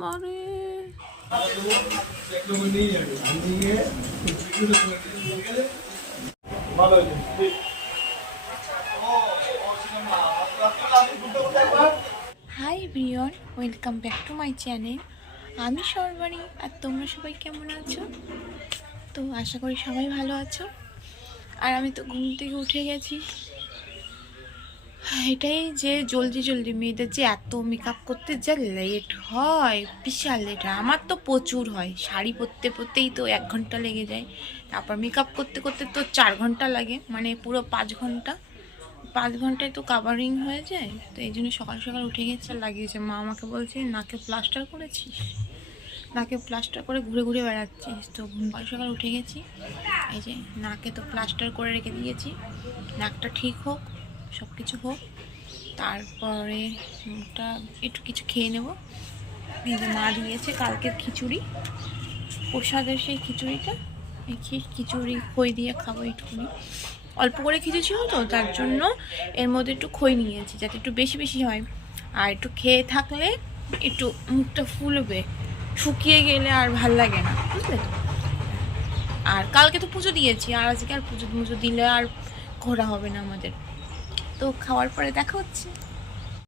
মারে hi everyone, welcome back to my channel. আমি সর্বাণী, আর তোমরা সবাই কেমন আছো? তো আশা করি সবাই ভালো আছো। আর আমি তো ঘুম থেকে উঠে গেছি। এটাই যে জলদি জলদি মেয়েদের যে এত মেকআপ করতে যা লেট হয়, বিশাল লেট হয়। আমার তো প্রচুর হয়, শাড়ি পরতে পরতেই তো 1 ঘন্টা লেগে যায়, তারপর মেকআপ করতে করতে তো 4 ঘন্টা লাগে, মানে পুরো 5 ঘন্টা। 5 ঘন্টায় তো কাভারিং হয়ে যায়। তো এই জন্য সকাল সকাল উঠে গেছে, লাগিয়েছে। মা আমাকে বলছে নাকে প্লাস্টার করেছিস, নাকে প্লাস্টার করে ঘুরে ঘুরে বেড়াচ্ছিস। তো সকাল সকাল উঠে গেছি, এই যে নাকে তো প্লাস্টার করে রেখে দিয়েছি। নাকটা ঠিক হোক, সব কিছু হোক, তারপরে মুখটা একটু কিছু খেয়ে নেব। এই যে মা দিয়েছে কালকের খিচুড়ি, প্রসাদের সেই খিচুড়িটা, এই খিচুড়ি খই দিয়ে খাবো একটুখানি। অল্প করে খিচেছিল তো, তার জন্য এর মধ্যে একটু খই নিয়েছি যাতে একটু বেশি বেশি হয়। আর একটু খেয়ে থাকলে একটু মুখটা ফুলবে, শুকিয়ে গেলে আর ভাল লাগে না, বুঝলে তো। আর কালকে তো পুজো দিয়েছি, আর আজকে আর পুজো দিলে আর ঘোরা হবে না আমাদের। তো খাওয়ার পরে দেখা হচ্ছে।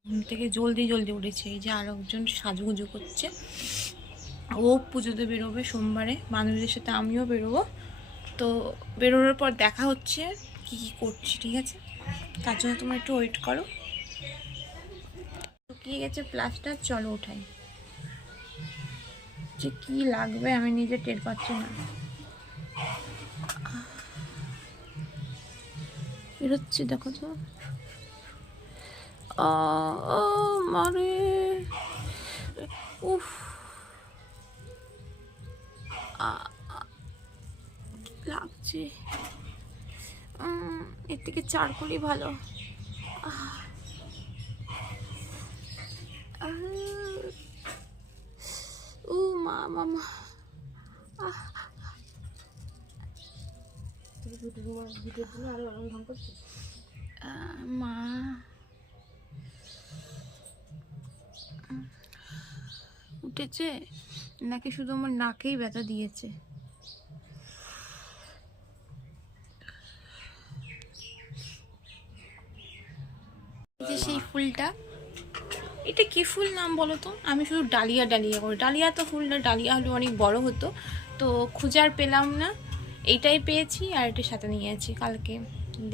ঘুম থেকে জলদি জলদি উঠেছে। এই যে আরো একজন সাজুগুজু করছে, ও পুজোতে বেরোবে সোমবারে, বান্ধবীদের সাথে আমিও বেরোবো। তো বেরোনোর পর দেখা হচ্ছে কি কি করছি, ঠিক আছে? তার জন্য তোমরা একটু ওয়েট করো। শুকিয়ে গেছে প্লাস্টার, চলো ওঠাই। যে কি লাগবে আমি নিজে টের পাচ্ছি না। বেরোচ্ছে, দেখো তো। মারে উফ, লাগছে। এর থেকে চারকোলই ভালো। ও মা, মামা মা উঠেছে নাকি শুধু আমার নাকেই ব্যথা দিয়েছে? যে সেই ফুলটা, এটা কি ফুল নাম বলো তো? আমি শুধু ডালিয়া ডালিয়া করি। ডালিয়া তো ফুল না, ডালিয়া হলে অনেক বড় হতো। তো খুঁজে আর পেলাম না, এইটাই পেয়েছি আর এটার সাথে নিয়েছি। কালকে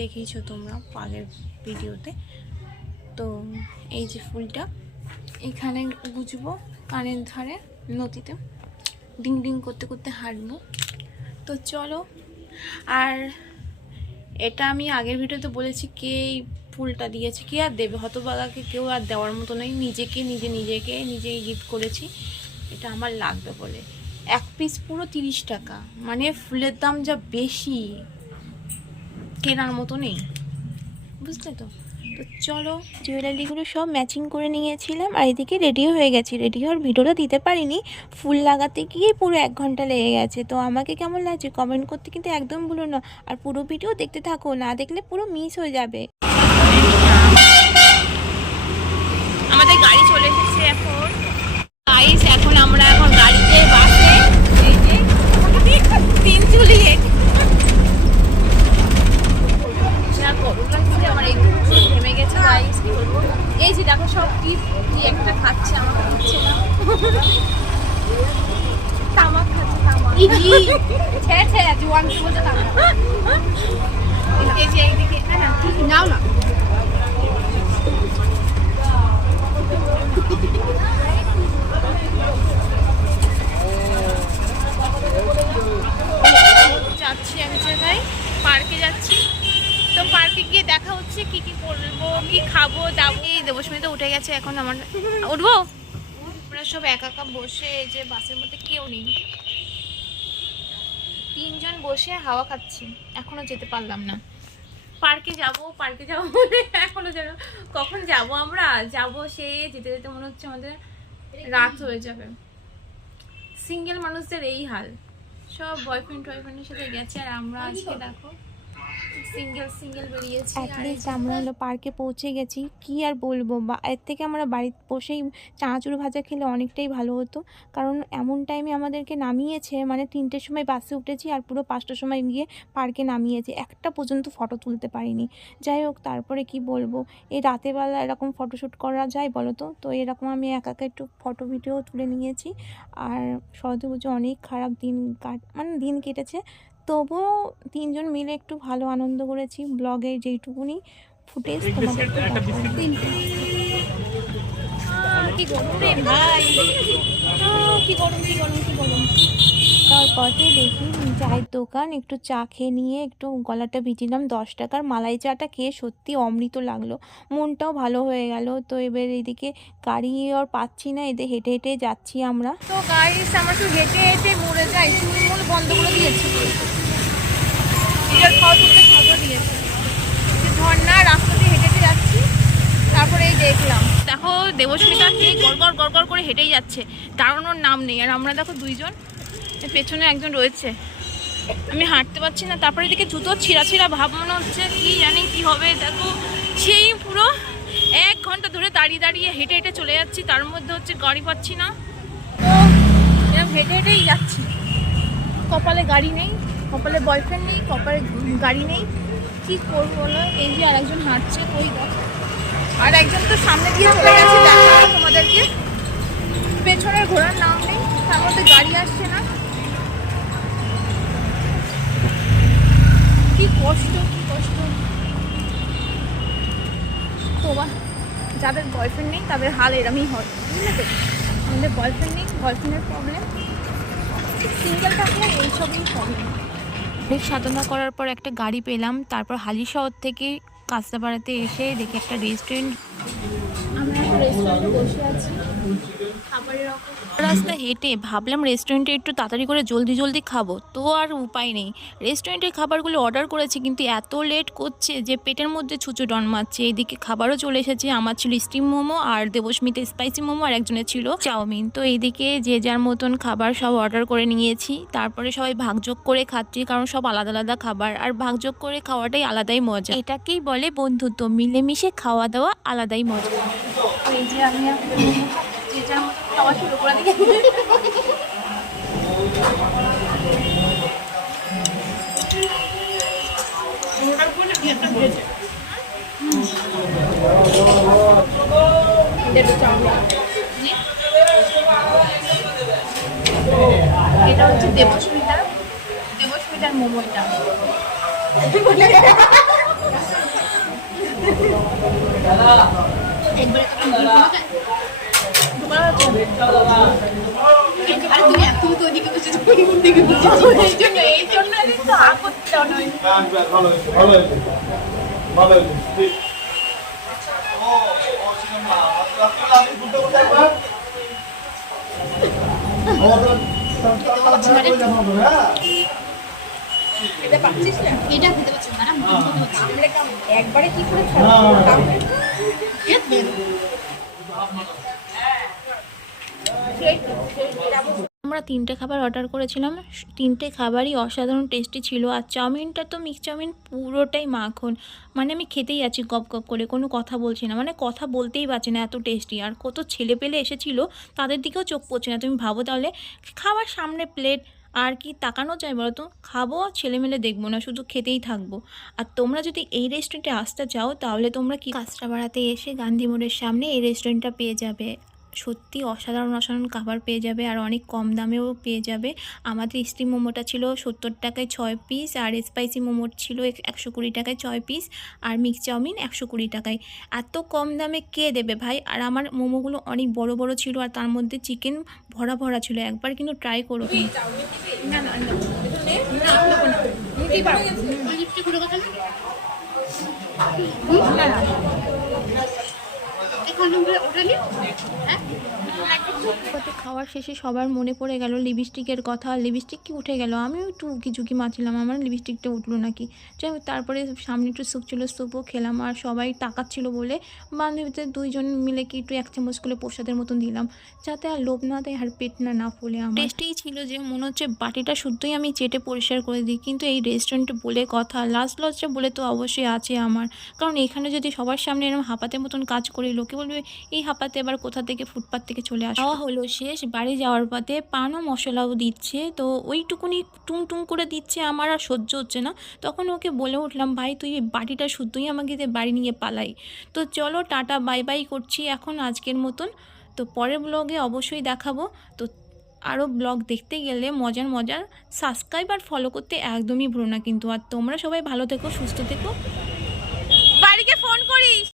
দেখিয়েছো তোমরা আগের ভিডিওতে। তো এই যে ফুলটা এখানে গুজবো, কানের ধারে, নদীতে ডিং ডিং করতে করতে হাঁটবো। তো চলো। আর এটা আমি আগের ভিডিওতে বলেছি, কে এই ফুলটা দিয়েছে, কে আর দেবে, হতভাগাকে কেউ আর দেওয়ার মতো নেই। নিজেকে নিজেই গিফট করেছি, এটা আমার লাগবে বলে। 1 পিস পুরো 30 টাকা, মানে ফুলের দাম যা বেশি, কেনার মতো নেই, বুঝলে তো। তো চলো, জুয়েলারিগুলো সব ম্যাচিং করে নিয়েছিলাম, আর এদিকে রেডিও হয়ে গেছি। রেডি হওয়ার ভিডিওটা দিতে পারিনি, ফুল লাগাতে গিয়ে পুরো 1 ঘন্টা লেগে গেছে। তো আমাকে কেমন লাগছে কমেন্ট করতে কিন্তু একদম ভুলো না। আর পুরো ভিডিও দেখতে থাকো, না দেখলে পুরো মিস হয়ে যাবে। আমাদের গাড়ি চলে এসেছে এখন। গাইস, এখন আমরা গাড়িতে, বাসে, এই যে 3 চুলিয়ে থেমে গেছে। গাইস এই যে দেখো, সব কি একটা খাচ্ছে, আমাকে দিচ্ছে না। তামাক খাচ্ছে, তামাক। জোয়ান কি বলছে, তামাক। এই যে এইদিকে নাও না, যাচ্ছি এক জায়গায়, পার্কে যাচ্ছি। তো পার্কে গিয়ে দেখা হচ্ছে কি কি করবো, কি খাবো দাবো। দেবস্মিতা উঠে গেছে, এখন আমার উঠবো। আমরা সব একা একা বসে, এই যে বাসের মধ্যে কেউ নেই, 3 জন বসে হাওয়া খাচ্ছি। এখনো যেতে পারলাম না। পার্কে যাব বলে এখনো যেন কখন যাব, আমরা যাব, সে যেতে যেতে মনে হচ্ছে আমাদের রাত হয়ে যাবে। সিঙ্গেল মানুষদের এই হাল, সব বয়ফ্রেন্ডের সাথে গেছে, আর আমরা আজকে দেখো সিঙ্গেল সিঙ্গেল বেরিয়েছি। অ্যাটলিস্ট আমরা হলো পার্কে পৌঁছে গেছি। কি আর বলবো, বা এর থেকে আমরা বাড়িতে বসেই চানাচুর ভাজা খেলে অনেকটাই ভালো হতো। কারণ এমন টাইমে আমাদেরকে নামিয়েছে, মানে 3টের সময় বাসে উঠেছি আর পুরো 5টার সময় গিয়ে পার্কে নামিয়েছে, একটা পর্যন্ত ফটো তুলতে পারিনি। যাই হোক, তারপরে কি বলবো, এই রাতেরবেলা এরকম ফটোশ্যুট করা যায় বলো তো? তো এরকম আমি একা একা একটু ফটো ভিডিও তুলে নিয়েছি। আর সরস্বতী পুজো অনেক খারাপ দিন কেটেছে। তবুও 3জন মিলে একটু ভালো আনন্দ করেছি। ব্লগের যেইটুকুনি ফুটেজ তোমাদেরকে দেখালাম। কি গরম রে ভাই, কি গরম কি গরম কি গরম। তারপরে দেখি চায়ের দোকান, একটু চা খেয়ে নিয়ে একটু গলাটা ভিজিলাম। 10 টাকার মালাই চাটা খেয়ে সত্যি অমৃত লাগলো, মনটাও ভালো হয়ে গেল। তো এবার এদিকে গাড়ি আর পাচ্ছি না, এদের হেঁটে হেঁটে যাচ্ছি আমরা। তো গাইস আমরা তো হেঁটে হেঁটে মরে যাই, চুলমুল বন্ধ করে দিয়েছে, নিজের খাওয়া তুলতে খাওয়া দিয়েছে। ঝর্ণা রাস্তা দিয়ে হেঁটে হেঁটে যাচ্ছি, তারপরে এই দেখলাম দেখো দেবস্মিতা কে গড়গড় গড়গড় করে হেঁটেই যাচ্ছে, দাঁড়ানোর নাম নেই। আর আমরা দেখো 2জন, পেছনে একজন রয়েছে, আমি হাঁটতে পারছি না। তারপরে এদিকে জুতো ছিঁড়া ছিঁড়া ভাব মনে হচ্ছে, কি জানি কি হবে। দেখো সেই পুরো 1 ঘন্টা ধরে দাঁড়িয়ে দাঁড়িয়ে হেঁটে হেঁটে চলে যাচ্ছি, তার মধ্যে হচ্ছে গাড়ি পাচ্ছি না। তো এরকম হেঁটে হেঁটেই যাচ্ছি, কপালে গাড়ি নেই, কপালে বয়ফ্রেন্ড নেই, কপালে গাড়ি নেই, কি করবো বলো। এই যে আরেকজন হাঁটছে, কই দেখো, আর একজন তো সামনে দিয়ে চলে গেছে, দেখা তোমাদেরকে, পেছনের ঘোড়ার নাম নেই, তার মধ্যে গাড়ি আসছে না। কি কষ্ট, কি কষ্ট। তো যাদের বয়ফ্রেন্ড নেই তাদের হাল এরমই হয়, বুঝলে? আমাদের বয়ফ্রেন্ড নেই, বয়ফ্রেন্ডের প্রবলেম, সিঙ্গেল থাকলে এইসবই প্রবলেম। অনেক সাধনা করার পর একটা গাড়ি পেলাম। তারপর হালিশহর থেকে কাঁচরাপাড়াতে এসে দেখি একটা রেস্টুরেন্ট। আমরা এখন রেস্টুরেন্টে বসে আছি, খাবারের রাস্তা হেঁটে ভাবলাম রেস্টুরেন্টে একটু তাড়াতাড়ি করে জলদি জলদি খাবো, তো আর উপায় নেই। রেস্টুরেন্টের খাবারগুলো অর্ডার করেছি, কিন্তু এত লেট করছে যে পেটের মধ্যে ছুঁচো ডনমাচ্ছে। এইদিকে খাবারও চলে এসেছে, আমার ছিল স্টিম মোমো, আর দেবস্মিতা স্পাইসি মোমো, আর একজনের ছিল চাউমিন। তো এইদিকে যে যার মতন খাবার সব অর্ডার করে নিয়েছি। তারপরে সবাই ভাগযোগ করে খাচ্ছি, কারণ সব আলাদা আলাদা খাবার, আর ভাগযোগ করে খাওয়াটাই আলাদাই মজা। এটাকেই বলে বন্ধুত্ব, মিলেমিশে খাওয়া দাওয়া আলাদাই মজা। এই যে আমি যে যার মতো খাওয়া শুরু করে দিই। এটা হচ্ছে দেবস্মিতার মোমো। এটা একবারে একবারে কি করে আমরা 3টে খাবার অর্ডার করেছিলাম, 3টে খাবারই অসাধারণ টেস্টি ছিল। আর চাউমিনটা তো মিক্স চাউমিন পুরোটাই মাখন, মানে আমি খেতেই যাচ্ছি গপ গপ করে, কোনো কথা বলছি না, মানে কথা বলতেই পারছি না, এত টেস্টি। আর কত ছেলে পেলে এসেছিলো, তাদের দিকেও চোখ পড়ছে না। তুমি ভাবো তাহলে, খাবার সামনে প্লেট, আর কি তাকানো যায় বলো তো? খাবো, ছেলেমেলে দেখবো না, শুধু খেতেই থাকবো। আর তোমরা যদি এই রেস্টুরেন্টে আসতে চাও, তাহলে তোমরা কি কাঁচরাপাড়াতে এসে গান্ধী মোড়ের সামনে এই রেস্টুরেন্টটা পেয়ে যাবে। সত্যি অসাধারণ অসাধারণ খাবার পেয়ে যাবে, আর অনেক কম দামেও পেয়ে যাবে। আমাদের স্টিম মোমোটা ছিল 70 টাকায় 6 পিস, আর স্পাইসি মোমো ছিল 120 টাকায় 6 পিস, আর মিক্স চাউমিন 120 টাকায়। এত কম দামে কে দেবে ভাই? আর আমার মোমোগুলো অনেক বড় বড় ছিল, আর তার মধ্যে চিকেন ভরা ভরা ছিল। একবার কিন্তু ট্রাই করো। না না না না ওটা নিয়ে হ্যাঁ কত খাওয়ার শেষে সবার মনে পড়ে গেল লিপস্টিকের কথা। লিপস্টিক কি উঠে গেল, আমিও একটু উকি ঝুঁকি মারছিলাম আমার লিপস্টিকটা উঠলো নাকি। যাই হোক, তারপরে সামনে একটু স্যুপ ছিল, স্যুপও খেলাম। আর সবাই তাকাচ্ছিল বলে বান্ধবীদের দুইজন মিলে কি একটু এক চামচ করে প্রসাদের মতন দিলাম, যাতে আর লোভ না দেয় আর পেট না ফোলে। আমার টেস্টেই ছিল যে মনে হচ্ছে বাটিটা শুদ্ধই আমি চেটে পরিষ্কার করে দিই। কিন্তু এই রেস্টুরেন্টে বলে কথা, লাস্ট লজটা বলে তো অবশ্যই আছে আমার। কারণ এখানে যদি সবার সামনে এরকম হাঁপাতের মতন কাজ করি, লোকে বলবে এই হাঁপাতে আবার কোথা থেকে ফুটপাত থেকে চলে আসে। খাওয়া হলো শেষ, বাড়ি যাওয়ার পথে পান ও মশলাও দিচ্ছে, তো ওইটুকুনি টুং টুং করে দিচ্ছে, আমার আর সহ্য হচ্ছে না। তখন ওকে বলে উঠলাম, ভাই তুই এই বাটিটা শুদ্ধই আমাকে দিয়ে বাড়ি নিয়ে পালাই। তো চলো টাটা বাই বাই করছি এখন আজকের মতন। তো পরের ব্লগে অবশ্যই দেখাবো। তো আরও ব্লগ দেখতে গেলে মজার সাবস্ক্রাইব আর ফলো করতে একদমই ভুলো না কিন্তু। আর তোমরা সবাই ভালো থেকো, সুস্থ থেকো।